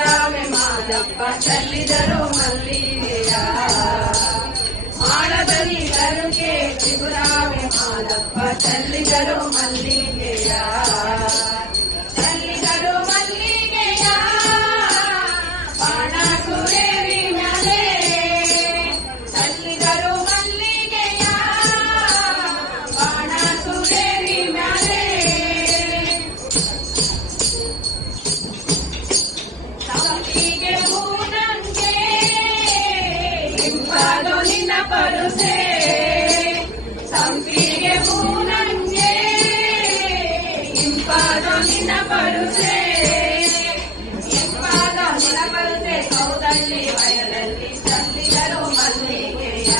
ನಾಮೆ ಮಾದಪ್ಪ ಚಲ್ಲಿದರು ಮಲ್ಲಿಗೆಯ. ಮಾಡದಲ್ಲಿ ಕರುಕೆ ತ್ರಿಪುರಾಮೆ ಮಾದಪ್ಪ ಚಲ್ಲಿದರು ಮಲ್ಲಿಗೆಯ. నిలబడుతే ఎప్పగా నిలబడితే సౌదల్లి వయలల్లి తల్లిదరు మల్లికేయ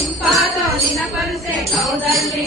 ఇంపాతో నిలబడితే సౌదల్లి